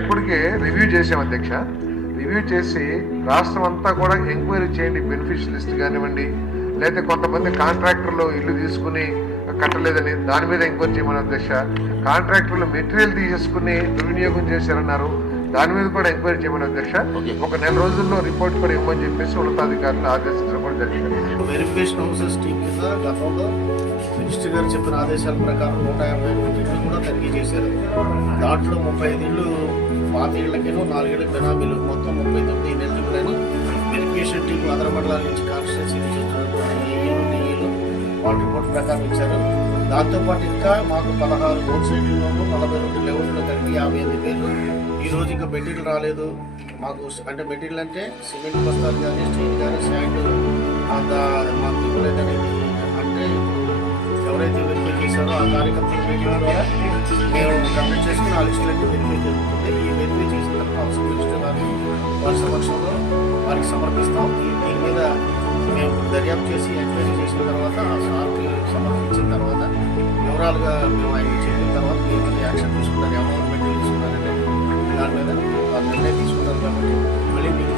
ఇప్పటికే రివ్యూ చేసాం అధ్యక్ష. రివ్యూ చేసి రాష్ట్రం అంతా కూడా ఎంక్వైరీ చేయండి, బెనిఫిషియల్ లిస్ట్ కానివ్వండి, లేకపోతే కొంతమంది కాంట్రాక్టర్లు ఇల్లు తీసుకుని కట్టలేదని దాని మీద ఎంక్వైరీ చేయమని అధ్యక్ష. కాంట్రాక్టర్లు మెటీరియల్ తీసేసుకుని దుర్వినియోగం చేశారన్నారు, దాని మీద కూడా ఎంక్వైరీ చేయమని అధ్యక్ష. ఒక నెల రోజుల్లో రిపోర్ట్ కూడా ఇవ్వమని చెప్పేసి ఉన్నతాధికారులు ఆదేశించడం కూడా జరిగింది. వెరిఫికేషన్ హౌసెస్ టీమ్ కింద గతంలో మినిస్టర్ గారు చెప్పిన ఆదేశాల ప్రకారం 152 ఇళ్ళు కూడా తనిఖీ చేశారు. దాంట్లో 35 ఇళ్ళు పాత ఇళ్లకేనో 4 ఏళ్ళ బెనామీలు, మొత్తం 39 ఇనెలిజిబుల్ వెరిఫికేషన్ టీం అదర మండలాల నుంచి కాన్స్టిట్యూన్సీ నుంచి డిఈలు వాళ్ళ రిపోర్ట్ ప్రకారం ఇచ్చారు. దాంతోపాటు ఇంకా మాకు 16 రోడ్ సైడ్లోనూ 42 లెవెల్లో కలిపి 58 పేర్లు. ఈరోజు ఇంకా మెటీరియల్ రాలేదు మాకు. అంటే మెటీరియల్ అంటే సిమెంట్ బస్తాలు కానీ, స్టీల్ కానీ, శాండ్ మాకు ఇవ్వలేదనేది. అంటే ఎవరైతే వెరిఫై చేశారో ఆ కార్యకర్తల మీటింగ్ ద్వారా మేము కంప్లీట్ చేసుకుని ఆ లిస్టులన్నీ వెరిఫై జరుగుతుంది. ఈ వెరిఫై చేసిన తర్వాత మినిస్టర్ గారు వారి సమక్షంలో వారికి సమర్పిస్తాం. దీని మీద మేము దర్యాప్తు చేసి ఎంక్వైరీ చేసిన తర్వాత ఆ సార్కి సమర్పించిన తర్వాత వివరాలుగా మేము ఆయన చెప్పిన తర్వాత మేము అది యాక్షన్ తీసుకుంటారు. ఎవరెవరు మెటీరియల్ తీసుకున్నారంటే దాని మీద నిర్ణయం తీసుకుంటారు. కాబట్టి మళ్ళీ మీకు